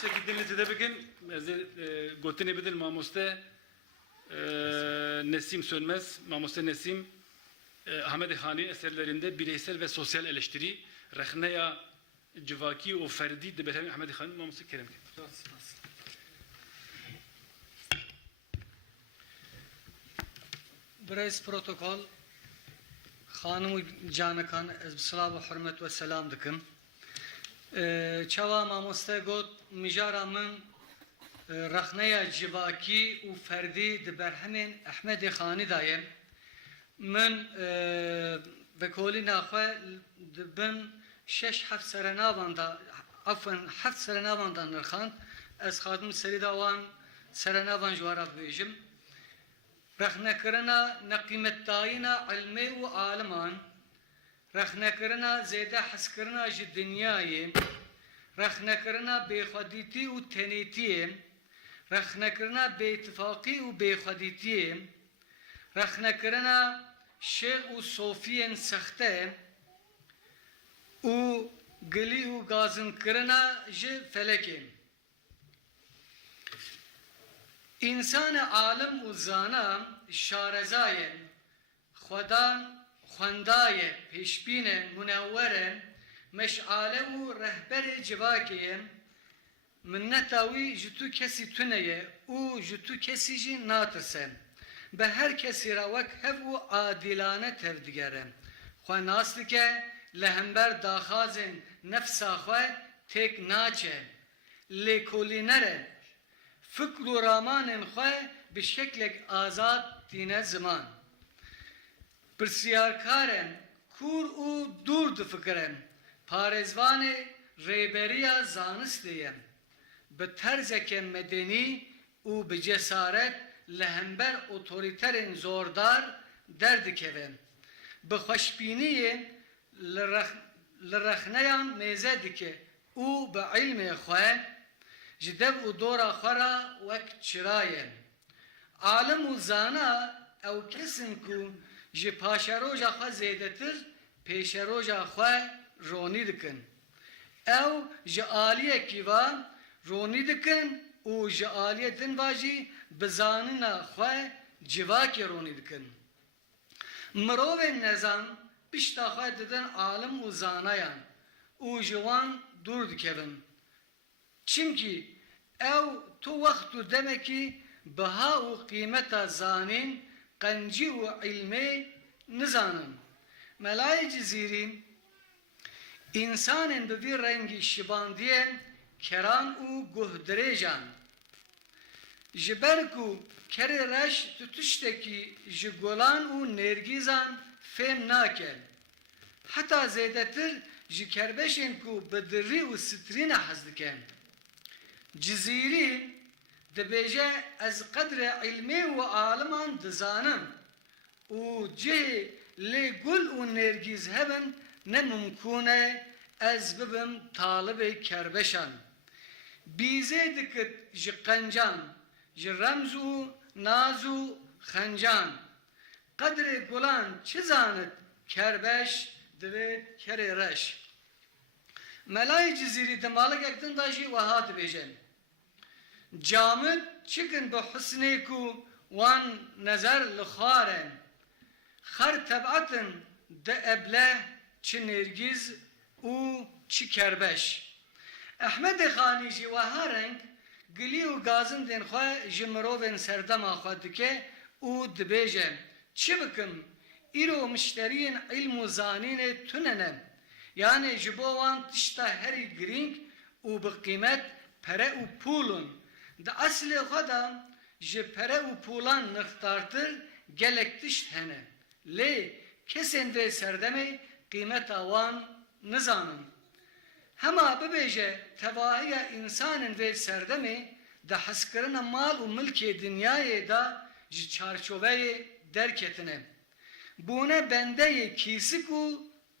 tiştekî dinlê tê de bikin. Ez ê gotinê bidin mamoste Nesim Sönmez, mamoste Nesim Ahmed Xani eserlerinde bireysel ve sosyal eleştiri, rehneya civaki o ferdi de Behram Ahmed Xani mamoste Kerem. برئیس پروتکل خانم و جانکان از بسلام و حرمت و سلام دکم چوا ماموسته گوت مجارا من رخنه جواکی و فردی دبر همین احمد خانی دایم من بکولی ناخواه دبن 6-7 سرناوان دا عفوا 7 سرناوان دا نرخاند از خادم سریداوان سرناوان جوارا بیجم رخنه کرنا نقیمت داینا علمی و عالمان رخنه کرنا زیده حس کرنا جی دنیای رخنه کرنا بیخودیتی و تنیتی رخنه کرنا بیتفاقی و بیخودیتی رخنه کرنا شیخ و صوفین سخته و گلی و گازن کرنا جی فلکی İnsan alem u zana şarezaye Xudan xwendaye peşbîne munewwere meşale û rehberê civakê minneta wî ji tu kesî tuneye û ji tu kesî jî natirse bi her kesî re wek hev û adîlane tevdigere xwe nas dike li hember daxazên nefsa xwe têk naçe lêkolînere فکر و رامان خواه به شکل آزاد دینه زمان پرسیارکارن کور و دور دفکرن پارزوان ریبریا زانستیم به طرزک مدنی و به جسارت لهمبر اوتوریترین زوردار درد کهن به خوشبینی لرخنیان میزه دکه او به علم خواه جدب و دورا خورا وک چراین عالم و زانا او کسن کو جی پاشروجا خوا زیدتر پیشروجا خوا رونی دکن او جی آلیه کیوا رونی دکن و جی آلیه دن واجی بزاننا خوا جواکی رونی دکن مروه نظام پشتا خوا ددن عالم و زانایان و جوان دور دکن çünkü ev tu vaktu demek ki baha u kıymeta zanin kanci u ilmi nizanın melayeci ziri insanın bir rengi şibandiyen keran u guhderejan jiberku kere reş tutuştaki jigolan u nergizan fem nakel hatta zeydetir jikerbeşen ku bedri u strine hazdiken Ciziri dibêje ez qedrê ilmê û aliman dizanim û cihê lê gul û nergîz hebin ne mumkûn e ez bibim talibê kerbeşan bîzê dikit ji qencan ji remz û naz û xencan qedrê gulan çi zanit kerbeş divê kerê reş Melayê Cizîrî dimalek din da jî wiha dibêjin camid çikin bi husnê ku wan nezer li xwarin xer tebatin de ebleh çi nergiz û çi kerbeş Ehmedê Xanî jî wiha reng gilî û gazindên xwe ji mirovên serdema xwe dike û dibêje çi bikim îro mişteriyên ilm û zanînê tunene yani ji bo wan tişta herî girîng û bi qîmet pere û pûlun di eslê xwe de ji pere û pûlan nirxdartir gelek tişt hene lê kesên vê serdemê qîmeta wan nizanin hema bibêje tevahiya însanên vê serdemê di heskirina mal û milkê dinyayê da ji çarçoveyê derketine bûne bendeyê kîsik û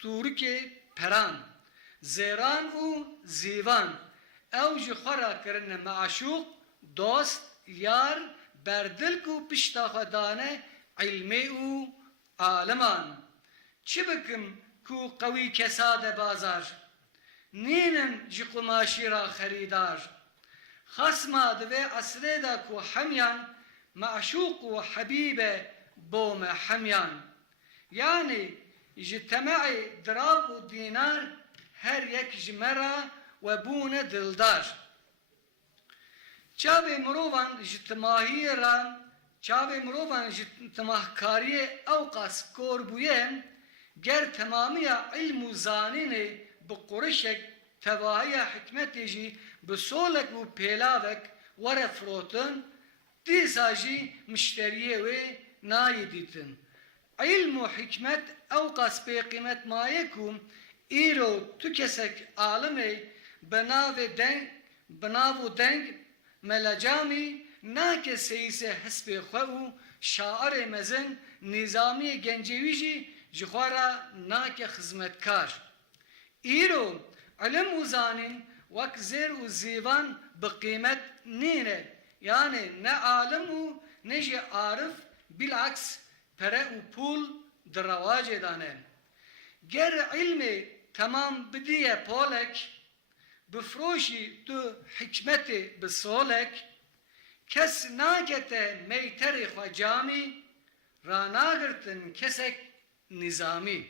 tûrikê peran zêran û zîvan ew ji xwe ra kirine meaşûq dost yar berdilk û pişta xwe dane ilmê û aliman çi bikim ku qewî kesade bazar nînin ji qumaşî ra xerîdar خصما دوی عصره دا کو حمیان معشوق و حبیب بوم حمیان yani jitema'i drab u dinar her yek jmera ve bune dildar. Çabe murovan jitemahi ra çabe murovan jitemahkariye evqas korbuye ger tamamiya ilmu zanine bu kurşek tevahiya hikmetici bu solek u pelavek vare frotun disaji müşteriye ve nayiditin. İlm u hikmet evqas be kıymet mayekum İro tükesek alime benavu denk melacami nake seyise hesbe xe'u şair mezin nizami gencevici jixwara nake hizmetkar. İro ilim u zanin vak zer u zivan bi kıymet nine yani ne alim u ne ji arif bilaks pere u pul diravace dane. Ger ilmi tamam bidiye polek bifroşi tu hikmeti bisolek kes nagete meyteri xwecami ranagirtin kesek nizami.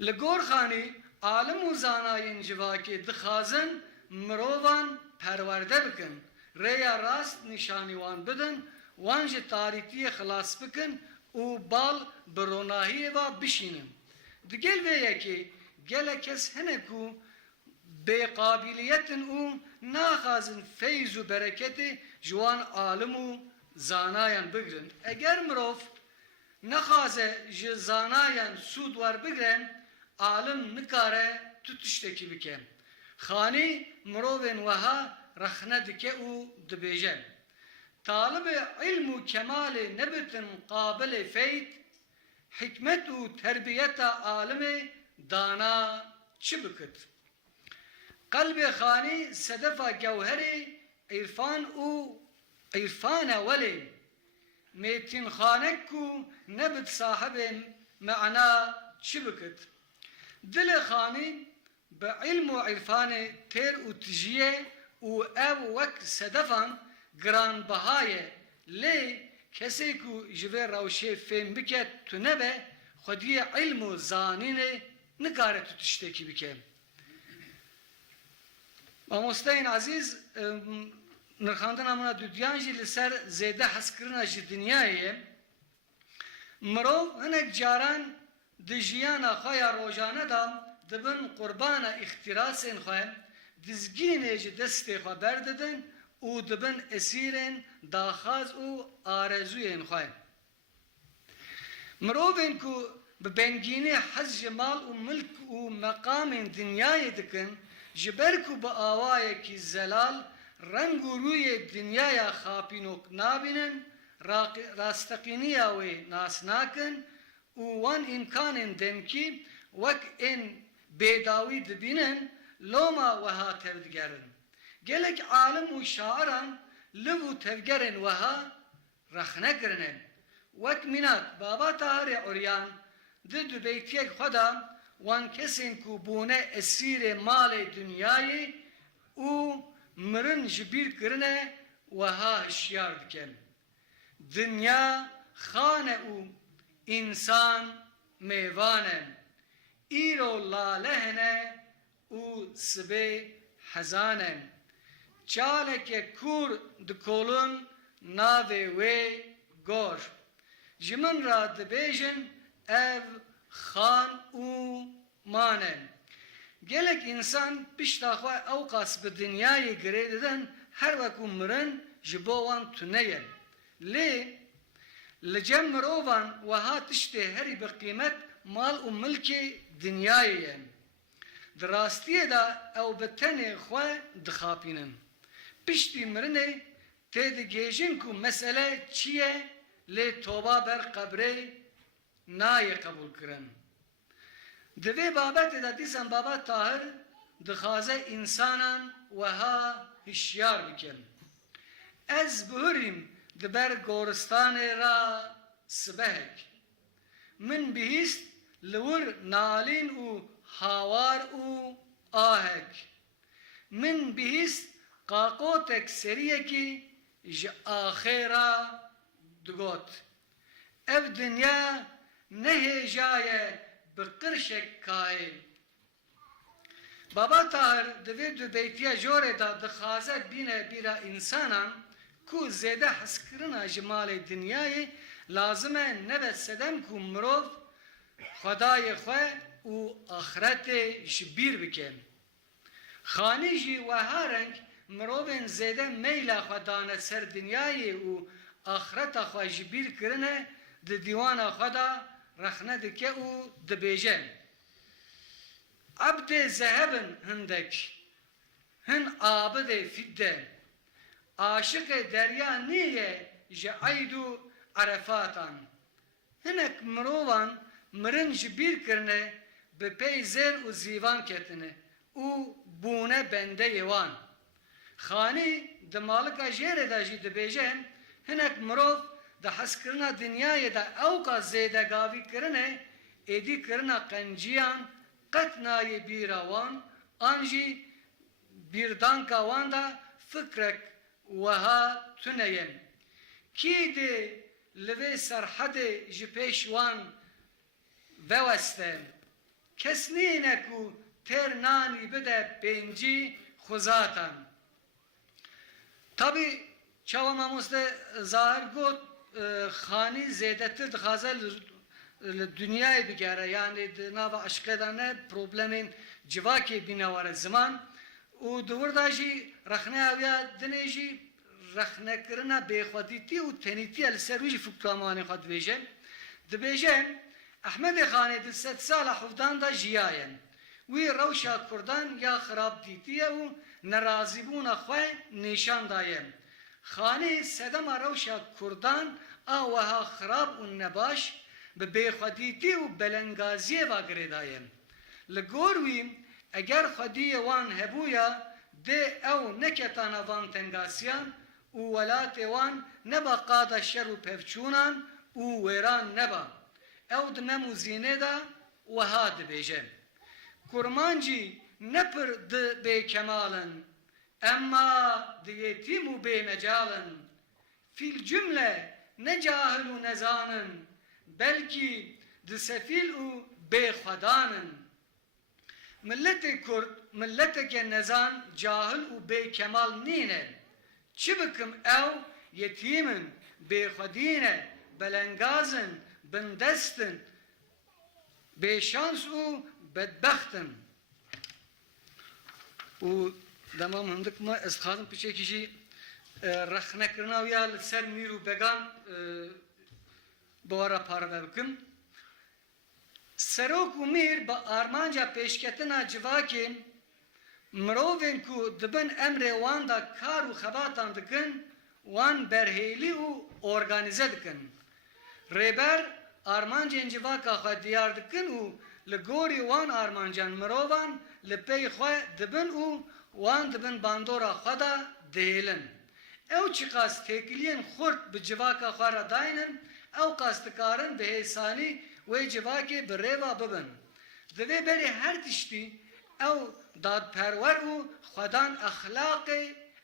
Li gorxanî alim û zanayên civakê dixwazin mirovan perwerde bikin, rêya rast nîşanî wan bidin, wan ji tarîtiyê xilas bikin û bal bi ronahiyê ve bişînin. Di gel vê yekê gelek kes hene ku bêqabiliyetin û naxazin feyz û bereketê ji wan alim û zanayan bigirin. Eger mirov nexaze ji zanayan sûd werbigire, alim nikare tu tiştekî bike. Xanî mirovên weha rexne dike û dibêje. Talibê ilm û kemalê nebitin qabilê feyd, hikmet û terbiyeta alimê dana çi bikit? Qalbê xanî sedefa gewherê irfan û irfana welê mêtînxanek ku nebit sahibê me'na çi bikit? Dilê xanî bi ilm û irfanê têr û tijiye û ev wek sedefan giranbiha ye lê kesê ku ji vê rewşê fêm bike tu nebe xwediyê ilm û zanînê nikare tu tiştekî bike. Mamosteyên azîz nirxandina min a dudiyan jî li ser zêde hezkirina ji dinyayê ye. Mirov hinek caran di jiyana xwe ya rojane da dibin qurbana îxtirasên xwe, dizgînê ji destê xwe berdidin û dibin esîrên daxaz û arezûyên xwe. Mirovên ku bi bengînî hez ji mal û milk û meqamên dinyayê dikin, ji ber ku bi awayekî zelal reng û rûyê dinyaya xapînok nabînin, rasteqîniya wê nas nakin û wan îmkanên demkî wek ên bêdawî dibînin, loma weha tevdigerin. Gelek alim û şairan liv û tevgerên weha rexne kirine. Wek mînak Baba Tahirê Uryan di dubeytiyek xwe da wan kesên ku bûne esîrê malê dinyayê û mirin ji bîr kirine weha hişyar dikin. Dinya xane û însan mêvan e. îro lale hene û sibê hezan e. Çaleke kur dikolun navê wê gor. Ji min ra dibêjin ev xan û man e. Gelek însan pişta xwe ewqas bi dinyayê girê didin her wekû mirin ji bo wan tune ye. Lê li cem mirovan weha tiştê herî bi qîmet mal û milkê dinyayê ye. Di rastiyê de ew bi tenê xwe dixapînin. Piştî mirinê tê digêjin ku mesele çi ye, lê toba ber qebrê nayê qebûl kirin. Di vê babetê de dîsan Baba Tahir dixwaze însanan weha hişyar bikin. Ez bihurîm di ber goristanê ra sibehek. Min bihîst li wir nalîn û hawar û ahek. Min bihîst قاقوتك سريكي ج آخرا دقوت اف دنيا نهي جاية بقرشك كاي بابا طاهر دوی دو بیتیا جوره دا دخوازه بینه بیرا انسانا کو زیده حسکرنا جمال دنیای لازمه نبت سدم کو مروف خدای خواه و آخرت جبیر بکن خانی جی و هارنگ مروفن زیده میلا خدانه سر دنیای و آخرت خواه جبیر کرنه د دیوان خدا رخنه دکه و دبیجن عبد ذهبن هندك هن عابد فده عاشق دریا نیه جعیدو عرفاتان هنک مروان مرن جبیر کرنه به پی زر و زیوان کتنه او بونه بنده یوان خانی دمالکا جیر دا جی دبیجن هنک مروف دا حس کرنا دنیای دا اوکا زیده گاوی کرنه ایدی کرنا قنجیان قتنای بیراوان آنجی بیردانکا وان دا فکرک وها تنین کی ده لوی سرحد جپیشوان ووستن کسنی نکو تر نانی بده پنجی خوزاتن tabi çavamamızda zahir got khani zedetir dixazel dünyayı bir kere yani nava aşkedane problemin civaki binavara zaman o duvarda ji rakhne avya dineji rakhne kirna bexwaditi u teniti el servi fuktamani khad vejen dbejen Ahmed Khani de 7 sala hufdan da jiyayen wi rawsha kurdan ya kharab ditiye u narazibuna khwa nişan dayen Khani sedama rawsha kurdan awaha kharab un nabash به بخدیتی و بلنگازی واگری دایم لگورویم اگر خدی وان هبویا ده او نکتان وان تنگاسیان و ولات وان نبا قادا شر و پفچونان و ویران نبا او دممو زینه دا و هاد بیجه کرمانجی نپر ده بی کمالن اما ده یتیم و بی مجالن فی الجمله نجاهل و نزانن belki de sefil u bexwedanın millete Kurd milleteke nezan cahil u bekemal nîne çi bikim ew yetîmin bexwedîne belengazın bindestin bêşans û bedbextin û demam hindik me ez dixwazim piçekî jî rexnekirina wî ya li ser mîr û began بوارا پارو بکم سروک و میر با آرمانجا پیشکتنا جواکی مروفین کو دبن امر وان دا کار و خباتان دکن وان برهیلی و ارگانیزه دکن ریبر آرمانجین جواکا خواه دیار دکن و لگوری وان آرمانجان مروفان لپی خواه دبن و وان دبن باندورا خواه دا دیلن او چی قاس تکلین خورد به جواکا خواه را داینن او قاستکارن به حسانی و جواکی بریوا ببن دوی بری هر تشتی او داد پرور و خودان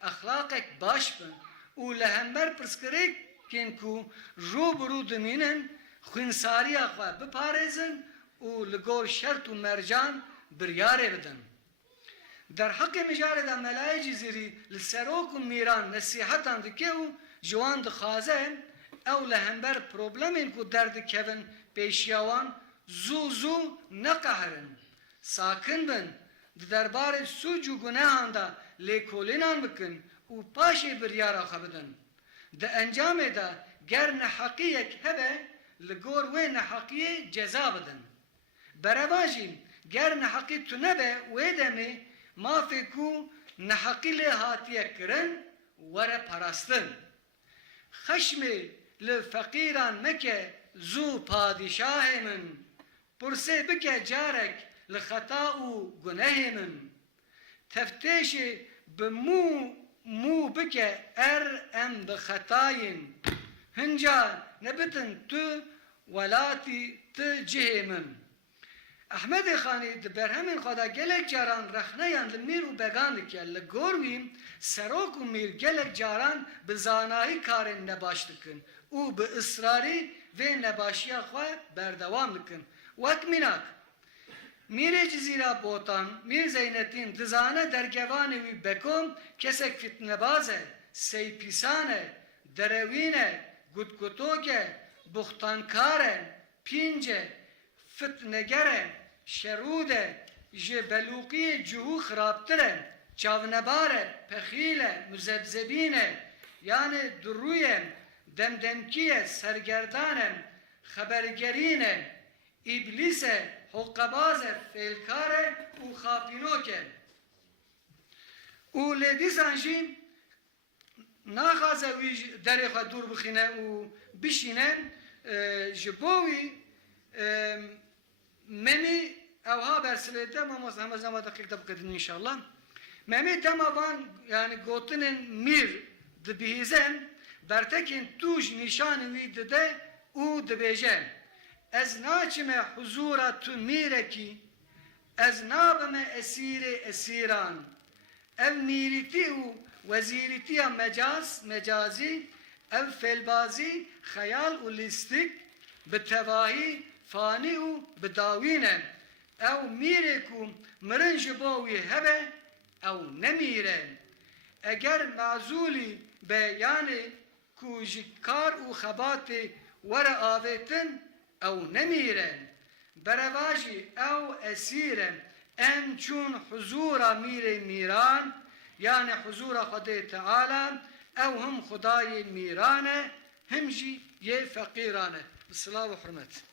اخلاقک باش بن و لهمبر پرسکریک کن کو رو برو دمینن خونساری اخواه بپارزن و لگور شرط و مرجان بریاره بدن در حق مجارد ملایج زیری لسروک و میران نصیحتان دکه و جوان دخوازه او لهمبر problemin ku derdi kevin peşyawan zu neqehrin sakin bin di derbarê suc û gunehan da lêkolînan bikin û paşê biryara xwe bidin di encamê de ger neheqiyek hebe li gor wê neheqiyê ceza bidin bereva jî ger neheqî tunebe wê demê mafê ku neheqî lê hatiye kirin were parastin خشمê li feqîran meke zû padişahê min pursê bike carek li xeta û gunehê min teftêşê bi mû bike em bi xetayên hinca nebitin tu welatî ti cihê min Ahmed Xanî di berhemên xwe de gelek caran rexneyan li mîr û began dike. Li gor wî serok û mîr gelek caran bi zanayî karên nebaş dikin û bi ısrarî vê nebaşiya xwe berdewam dikin. Wek mînak Mîrê Cizîra Botan, Mîr Zeynetîn dizane dergevanê wî bekom kesek fitnebaz e, seypîsan e, derewîn e, gutgutok e, buxtankar e, pînc e, fitneger e, şerûd e, ji belûqiyê cihû xirabtir e, çavnebar e, pexîl e, müzebzebîn e, yani durûy e, demdemkî e, sergerdan e, xebergerîn e, İblis e, hokkabaz e, felkar e, û xapînok e. Û lê dîsan jî naxwaze wî derê xwe dûr bixîne û bişîne ji bo wî memî evha bersilê dema hemezama deqîq de bikidin inşallah. Memî dema van yani gotinên mîr dibihîze bertekên tûj nîşanê wî dide û dibêje ez naçime huzura tu mîrekî, ez nabime esîrê esîran. Ev mîrîtî û wezîrîtiya mecazî, ev felbazî, xeyal û lîstik, bi tevahî, fanî û bi dawîn e. Ew mîrê ku mirin ji bo wî hebe, ew nemîre. Eger mazûlî be yanê ku ji kar û xebatê were avêtin, ew nemîre. Berevajî ew esîr e. Em çûn huzûra mîrê mîran, yani huzûra Xwedê Teala, ew him Xudayê mîran e, him jî yê feqîran e. Bi silav û hurmet.